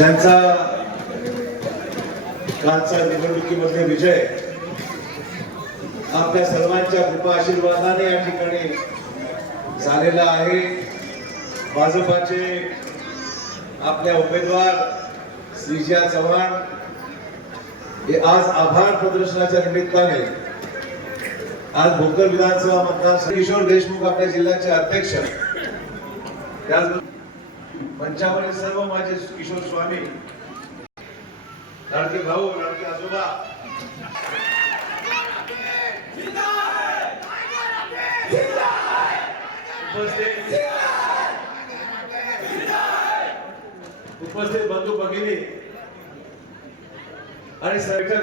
ज्यांचा कालचा निवडणुकीमध्ये विजय आपल्या सर्वांच्या कृपा आशीर्वादाने या ठिकाणी झालेला आहे. भाजपाचे आपल्या उमेदवार श्रीजिया चव्हाण हे आज आभार प्रदर्शनाच्या निमित्ताने आज भोकर विधानसभा मतदार किशोर देशमुख आपल्या जिल्ह्याचे अध्यक्ष. त्याचबरोबर मंचावरील सर्व माझे किशोर स्वामी लाडके भाऊ लाडके आजोबा. उपस्थित. उपस्थित बंधू भगिनी. आणि सरकार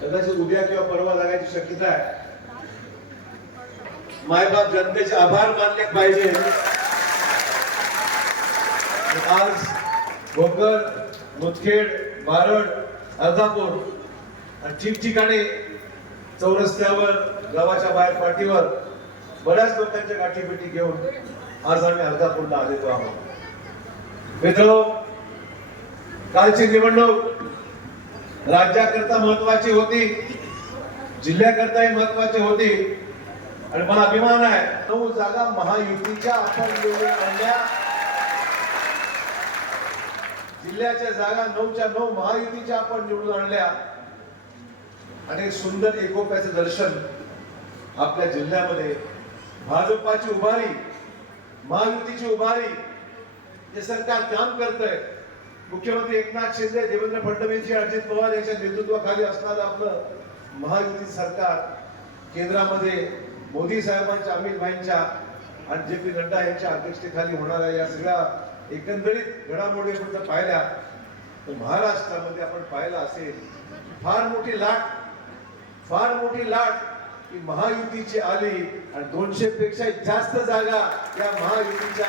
कदाचित उद्या किंवा परवा लागायची शक्यता आहे. मायबाप जनतेचे आभार मानले पाहिजे. आज भोकर मुदखेड बारड अर्धापूर आणि ठिकठिकाणी चौरस्त्यावर गावाच्या बाहेर पाठीवर बऱ्याच लोकांच्या गाठीपेटी घेऊन आज आम्ही अर्धापूरला आलेलो आहोत. मित्र कालची निवडणूक राज्याकरता महत्वाची होती जिल्ह्याकरताही महत्वाची होती आणि मला अभिमान आहे नऊ जागा महायुतीच्या आपण निवडून आणल्या. जिल्ह्याच्या जागा नऊच्या नऊ महायुतीच्या आपण निवडून आणल्या. आणि सुंदर एकोप्याचं दर्शन आपल्या जिल्ह्यामध्ये. भाजपाची उभारी महायुतीची उभारी हे सरकार काम करतंय. मुख्यमंत्री एकनाथ शिंदे देवेंद्र फडणवीस अजित पवार यांच्या नेतृत्वाखाली असणारं आपलं महायुती सरकार केंद्रामध्ये मोदी साहेबांच्या अमित भाईंच्या आणि जे पी नड्डा यांच्या अध्यक्षतेखाली होणाऱ्या या सगळ्या एकंदरीत घडामोडी आपण जर पाहिल्या तर महाराष्ट्रामध्ये आपण पाहिलं असेल फार मोठी लाट फार मोठी लाट ही महायुतीची आली आणि दोनशे पेक्षा जास्त जागा या महायुतीच्या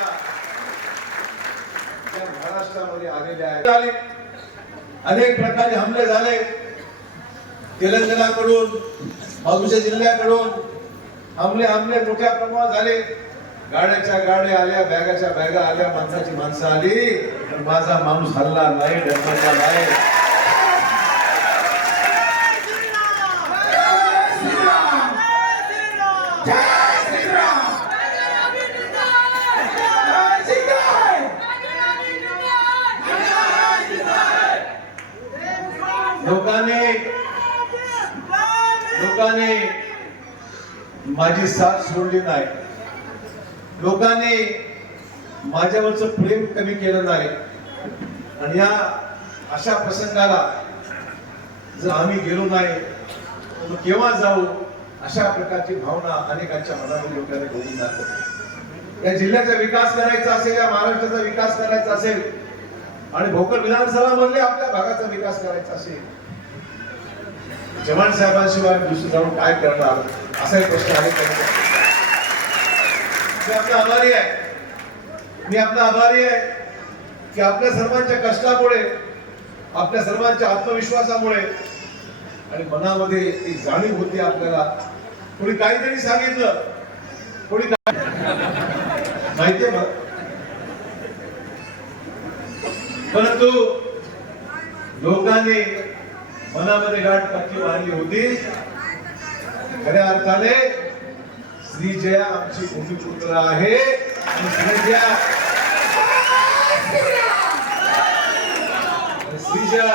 या महाराष्ट्रामध्ये आलेल्या आहेत. आले. अनेक प्रकारे हमले झाले. तेलंगणाकडून बाजूच्या जिल्ह्याकडून हमले हमले मोठ्या प्रमाणात झाले. गाड्याच्या गाड्या आल्या बॅगाच्या बॅगा आल्या माणसाची माणसं आली पण माझा माणूस हल्ला नाही डरला नाही. लोकांनी लोकांनी माझी साथ सोडली नाही. लोकांनी माझ्यावरचं प्रेम कमी केलं नाही. आणि या अशा प्रसंगाला जर आम्ही गेलो नाही तर केव्हा जाऊ? अशा प्रकारची भावना अनेकांच्या मनामध्ये लोकांनी घडून जाते. या जिल्ह्याचा विकास करायचा असेल या महाराष्ट्राचा विकास करायचा असेल आणि भोकर विधानसभा मधले आपल्या भागाचा विकास करायचा असेल जवान साहेबांशिवाय दुसरं जाऊन काय करणार? असा एक प्रश्न आहे मी आपला आभारी आहे. मी आपला आभारी आहे की आपल्या सर्वांच्या कष्टामुळे आपल्या सर्वांच्या आत्मविश्वासामुळे आणि मनामध्ये एक जाणीव होती आपल्याला. कोणी काहीतरी सांगितलं? कोणी काय? माहितीये मग परंतु लोकांनी मनामध्ये गाठ पक्की मारली होती. खऱ्या अर्थाने श्रीजया आमची भूमिपुत्र आहे. श्रीजया श्रीजया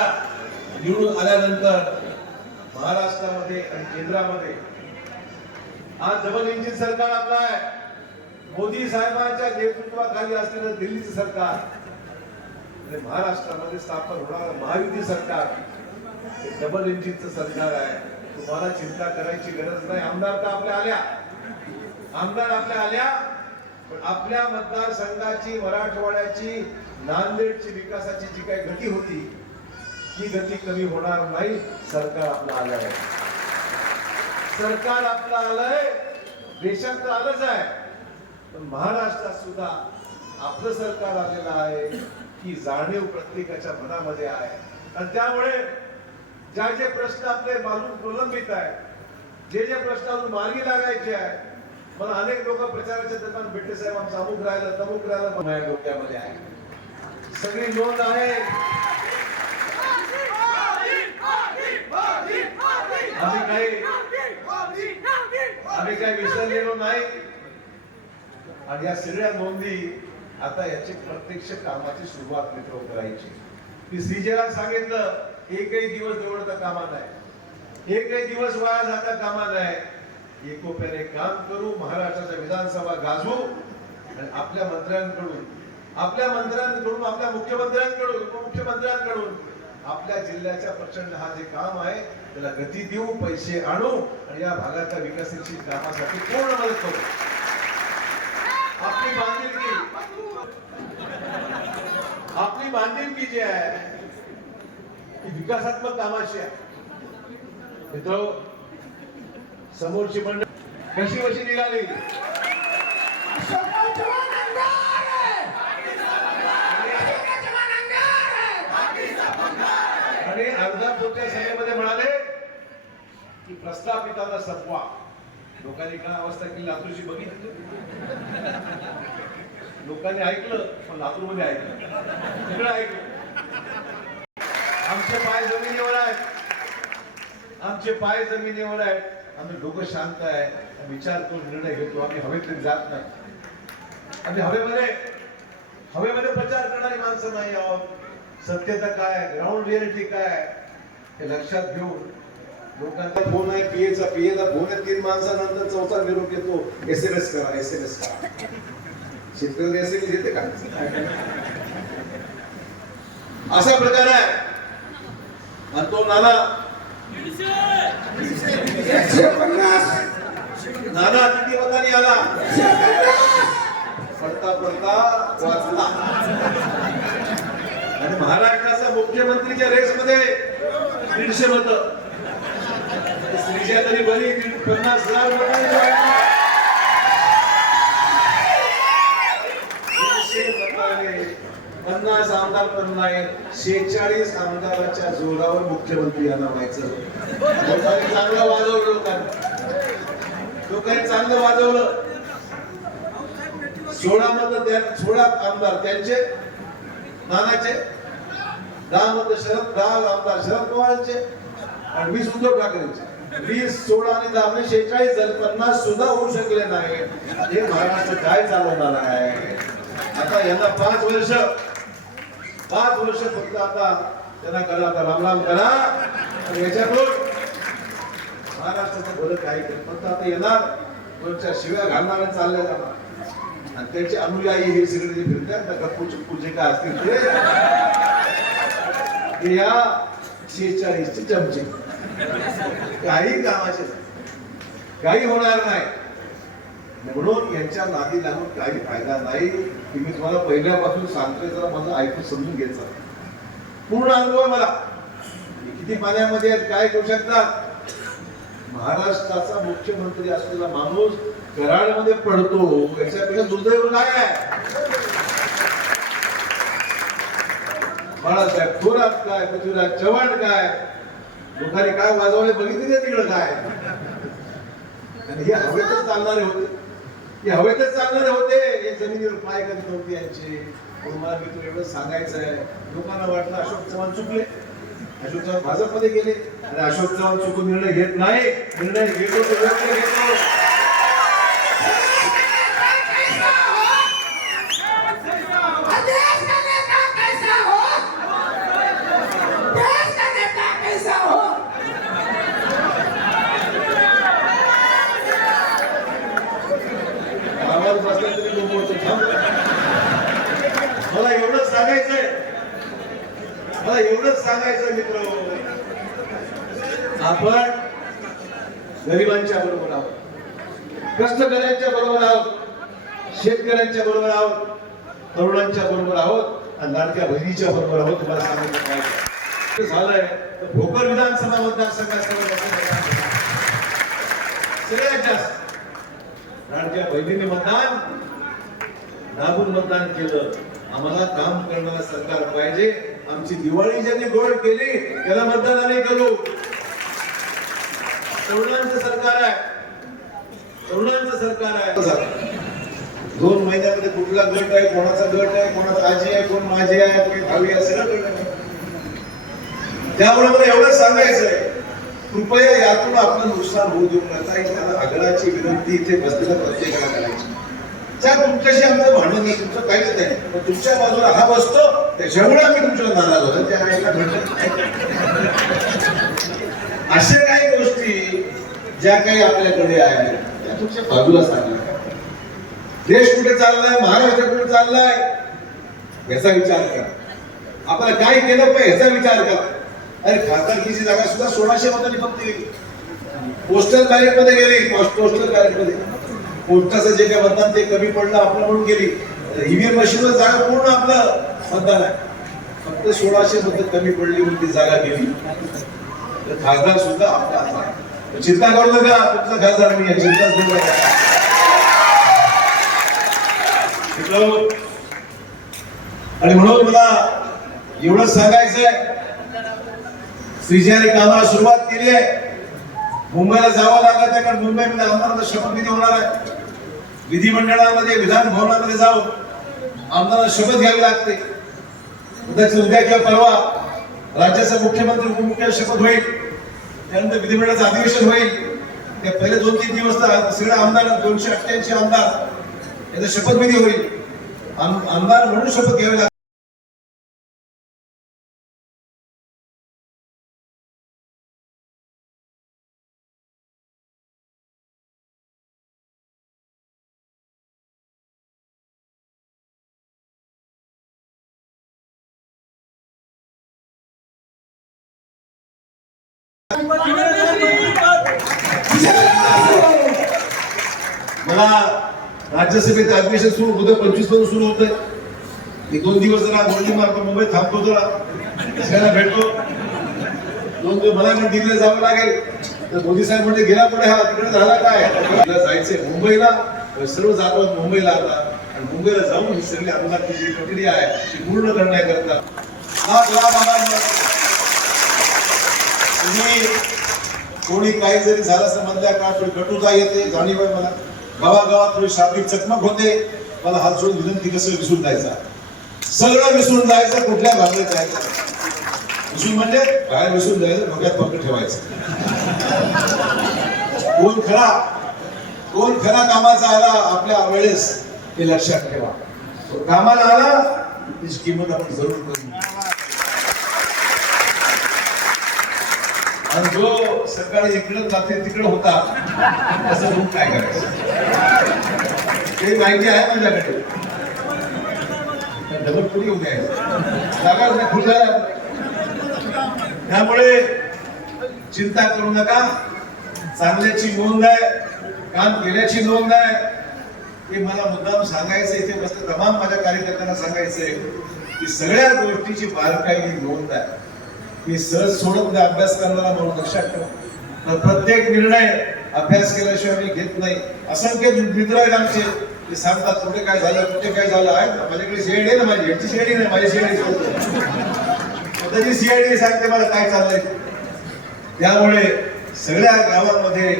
निवडून आल्यानंतर महाराष्ट्रामध्ये आणि केंद्रामध्ये आज डबल इंजिन सरकार आपलं आहे. मोदी साहेबांच्या नेतृत्वाखाली असलेलं दिल्लीचं सरकार आणि महाराष्ट्रामध्ये स्थापन होणार महायुती सरकार. हे डबल इंजिनचं सरकार आहे. तुम्हाला चिंता करायची गरज नाही. आमदार तर आपल्या आल्या. आमदार आपल्या आल्या पण आपल्या मतदारसंघाची मराठवाड्याची नांदेडची विकासाची जी काही गती होती ती गती कमी होणार नाही सरकार आपलं आलं आहे सरकार आपलं आलंय देशात तर आलंच आहे पण महाराष्ट्रात सुद्धा आपलं सरकार आलेलं आहे ही जाणीव प्रत्येकाच्या मनामध्ये आहे. आणि त्यामुळे ज्या जे प्रश्न आपले बाजून प्रलंबित आहे जे जे प्रश्न अजून मार्गी लागायचे आहे मला अनेक लोक प्रचाराच्या दरम्यान भेटले साहेब आमचं अमुक राहिलं तमुक राहिलं माझ्या डोक्यामध्ये आहे. सगळी नोंद आहे. आम्ही काही आम्ही काही विसरलेलो नाही. आणि या सगळ्या नोंदी आता याची प्रत्यक्ष कामाची सुरुवात मित्र करायची. मी श्रीजेला सांगितलं एकही दिवस निवडता कामा नाही एकही दिवस वाया जाता कामा नाही एकोप्याने काम करू महाराष्ट्राच्या विधानसभा गाजवू आणि आपल्या मंत्र्यांकडून आपल्या मंत्र्यांकडून आपल्या मुख्यमंत्र्यांकडून उपमुख्यमंत्र्यांकडून आपल्या जिल्ह्याच्या प्रचंड हा जे काम आहे त्याला गती देऊ पैसे आणू आणि या भागाच्या विकासाची कामासाठी पूर्ण मदत करू. आपली बांधिलकी. आपली बांधिलकी जी आहे ती विकासात्मक कामाची आहे. मित्र समोरची मंडळ कशी कशी निघाली? आणि अर्धापूरच्या सभेमध्ये म्हणाले की प्रस्थापिताला सपवा लोकांनी काय अवस्था केली? लातूरची बघितली? लोकांनी ऐकलं पण लातूरमध्ये ऐकलं. तिकडे ऐकलं. आमचे पाय जमिनीवर आहेत. आमचे पाय जमिनीवर आहेत. आम्ही डोकं शांत आहे विचार करून निर्णय घेतो आम्ही हवेत जात नाही. आम्ही हवेमध्ये हवेमध्ये प्रचार करणारी माणसं नाही आहोत. सत्यता काय ग्राउंड रियालिटी काय हे लक्षात घेऊन लोकांचा फोन आहे पीएचा पीएला फोन आहे तीन माणसानंतर चौथा निरोप येतो एस एम एस करा एस एम एस करा. शेतकरी एस एम एस येते का? असा प्रकार आहे. आणि तो नाना नाना किती मतांनी आला? पडता पडता वाचला. आणि महाराष्ट्राचा मुख्यमंत्रीच्या रेसमध्ये दीडशे मत. श्रीच्या तरी बरी पन्नास हजार मतांनी वाढली. दीडशे मताने पन्नास आमदार पण नाही शेहेचाळीस आमदाराच्या जोरावर मुख्यमंत्री यांना व्हायचं. लोकांनी चांगलं वाजवलं लोकांनी. लोकांनी चांगलं वाजवलं. सोळा मत सोळा आमदार त्यांचे नानाचे दहा मत शरद दहा आमदार शरद पवारांचे आणि वीस उद्धव ठाकरेंचे. वीस सोळा आणि दहा म्हणजे शेहेचाळीस जण पन्नास सुद्धा होऊ शकले नाही हे महाराष्ट्र काय चालवणार आहे? आता यांना पाच वर्ष पाच वर्ष फक्त आता त्यांना करा आता राम करा. याच्यातून महाराष्ट्राचं भलं काही फक्त आता येणार दोनच्या शिव्या घालणार चालल्या जाणार. आणि त्याचे अनुयायी हे सगळे फिरतात ना गप्पू चुप्पू जे काय असतील ते? या शेहेचाळीसचे चमचे. काही कामाचे काही होणार नाही. म्हणून यांच्या नादी लागून काही फायदा नाही. की मी तुम्हाला पहिल्यापासून सांगतोय जरा माझं ऐकून समजून घ्यायचं पूर्ण अनुभव मला. किती पाण्यामध्ये आहेत, काय करू शकतात? महाराष्ट्राचा मुख्यमंत्री असलेला माणूस कराडमध्ये पडतो. याच्यापेक्षा दुर्दैव काय आहे. बाळासाहेब थोरात काय पृथ्वीराज चव्हाण काय? लोकांनी काय वाजवले बघितले तिकडं काय? आणि हे हवेतच चालणारे होते. हवेतच चालणारे होते. हे जमिनीवर पाय करत नव्हते यांचे. मला मी तुला एवढं सांगायचं आहे लोकांना वाटलं अशोक चव्हाण चुकले. अशोक चव्हाण भाजपमध्ये गेले. आणि अशोक चव्हाण चुकून निर्णय घेत नाही. निर्णय घेतो तो आपण गरिबांच्या बरोबर आहोत. कष्टकऱ्यांच्या बरोबर आहोत. शेतकऱ्यांच्या बरोबर आहोत. तरुणांच्या बरोबर आहोत. आणि लाडक्या बहिणीच्या बरोबर आहोत. तुम्हाला सांगितलं पाहिजे ते झालंय. तर भोकर विधानसभा मतदारसंघात सगळ्यात जास्त लाडक्या बहिणीने मतदान दाबून मतदान केलं. आम्हाला काम करणारं सरकार पाहिजे. आमची दिवाळी ज्यांनी गोड केली त्याला मतदान आम्ही करू तरुणांचं सरकार आहे. तरुणांचं सरकार आहे. दोन महिन्यामध्ये कुठला गट आहे कोणाचा गट आहे कोणाचा आजी आहे कोण माझी आहे कोणी भावी आहे सगळं कळलं नाही. त्यामुळे एवढं सांगायचं आहे कृपया यातून आपलं नुकसान होऊ देऊ नका. एखादा आग्रहाची विनंती इथे बसलेल्या प्रत्येकाला करायची. त्या तुमच्याशी आमचं भांडण नाही तुमचं काहीच नाही. पण तुमच्या बाजूला हा बसतो त्याच्यामुळे आम्ही तुमच्या नाराज होतो. त्या आईला भेटत नाही. अशा काही गोष्टी ज्या काही आपल्याकडे आहे त्या तुमच्या बाजूला सांगा. देश कुठे चाललाय महाराष्ट्र कुठे चाललाय याचा विचार करा. आपल्याला काय केलं पाहिजे याचा विचार करा. अरे खासदारकीची जागा सुद्धा सोळाशे मतांनी फक्त गेली. पोस्टल बॅलेटमध्ये गेली पोस्टल बॅलेटमध्ये. पोस्टाचं जे काय मतदान ते कमी पडलं आपलं म्हणून गेली. ईव्हीएम मशीनवर जागा पूर्ण आपलं मतदान आहे. फक्त सोळाशे मत कमी पडली म्हणून ती जागा गेली. तर खासदार सुद्धा आपला हातात आहे. चिंता करू नका. तुमचा खासदार मी चिंताच करू नका आणि म्हणून मला एवढंच सांगायचंय. श्रीजीने कामाला सुरुवात केली आहे. मुंबईला जावं लागत आहे कारण मुंबईमध्ये आमदारांचा शपथविधी होणार आहे. विधिमंडळामध्ये विधान भवनामध्ये जाऊन आमदारांना शपथ घ्यावी लागते. उद्याच उद्या किंवा परवा राज्याचा मुख्यमंत्री उपमुख्य शपथ होईल. त्यानंतर विधिमंडळाचं अधिवेशन होईल. पहिले दोन तीन दिवस तर सगळे आमदार दोनशे अठ्ठ्याऐंशी आमदार याचा शपथविधी होईल. आम- आमदार म्हणून शपथ घ्यावी लागते मला राज्यसभेचं अधिवेशन सुरू होतं पंचवीसपासून सुरू होत. एक दोन दिवस जरा गोल्डी मारतो मुंबईत थांबतो जरा. सगळ्यांना भेटतो. दोन दिवस मला पण दिल्लीला जावं लागेल. तर मोदी साहेब म्हणजे गेला पुढे हा तिकडे झाला काय? जायचंय मुंबईला. सर्व जातो मुंबईला आता. आणि मुंबईला जाऊन ही सगळी अनुदानाची जी प्रक्रिया आहे ती पूर्ण करण्याकरता. लाख लाख तुम्ही कोणी काही जरी झालं समजल्या म्हणल्या का थोडी कटुता येते जाणीव आहे मला. गावागावात थोडी शाब्दिक चकमक होते. मला हात सोडून विनंती कसं विसरून जायचा? सगळं विसरून जायचं कुठल्या भागात जायचं? विसरून म्हणजे बाहेर विसरून जायचं डोक्यात पकड ठेवायचं. कोण खरा? कोण खरा कामाचा आला आपल्या वेळेस हे लक्षात ठेवा. कामाला आला त्याची किंमत आपण जरूर करू. आणि जो सकाळी इकडं जाते तिकडं होता तसं रूप काय करायचं? ते माहिती आहे माझ्याकडे. डबल पुढे उद्या जागा नाही त्यामुळे चिंता करू नका. चांगल्याची नोंद आहे. काम केल्याची नोंद आहे. हे मला मुद्दाम सांगायचं इथे बसलं तमाम माझ्या कार्यकर्त्यांना सांगायचंय. की सगळ्या गोष्टीची बारकाईने नोंद आहे. मी सहज सोडत नाही अभ्यास करणारा म्हणून लक्षात ठेवा तर प्रत्येक निर्णय अभ्यास केल्याशिवाय मी घेत नाही. असंख्य मित्र आहेत आमचे ते सांगतात कुठे काय झालं कुठे काय झालं? आहे माझ्याकडे शेड आहे ना माझी यांची शेडी नाही माझी शेडी स्वतःची सीआयडी सांगते मला काय चाललंय. त्यामुळे सगळ्या गावांमध्ये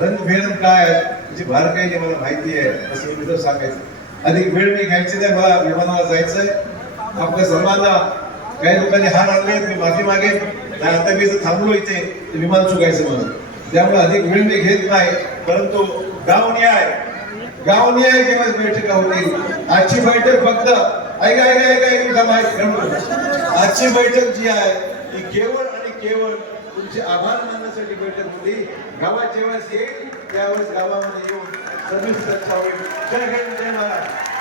रंगभेद काय आहे भार म्हणजे काही मला माहिती आहे असं मित्र सांगायचं अधिक वेळ मी घ्यायची नाही मला विमानाला जायचंय. आपल्या सर्वांना काही लोकांनी हार आणले मी माफी मागे आता मी जर थांबलो इथे विमान चुकायचं म्हणून. त्यामुळे अधिक वेळ मी घेत नाही परंतु गाव न्याय गाव न्याय जेव्हा बैठका होती आजची बैठक फक्त ऐका ऐका ऐका एक माहिती आजची बैठक जी आहे ती केवळ आणि केवळ तुमचे आभार मानण्यासाठी बैठक होती. गावात जेव्हा येईल त्यावेळेस गावामध्ये येऊन सर्विस जय हिंद जय महाराज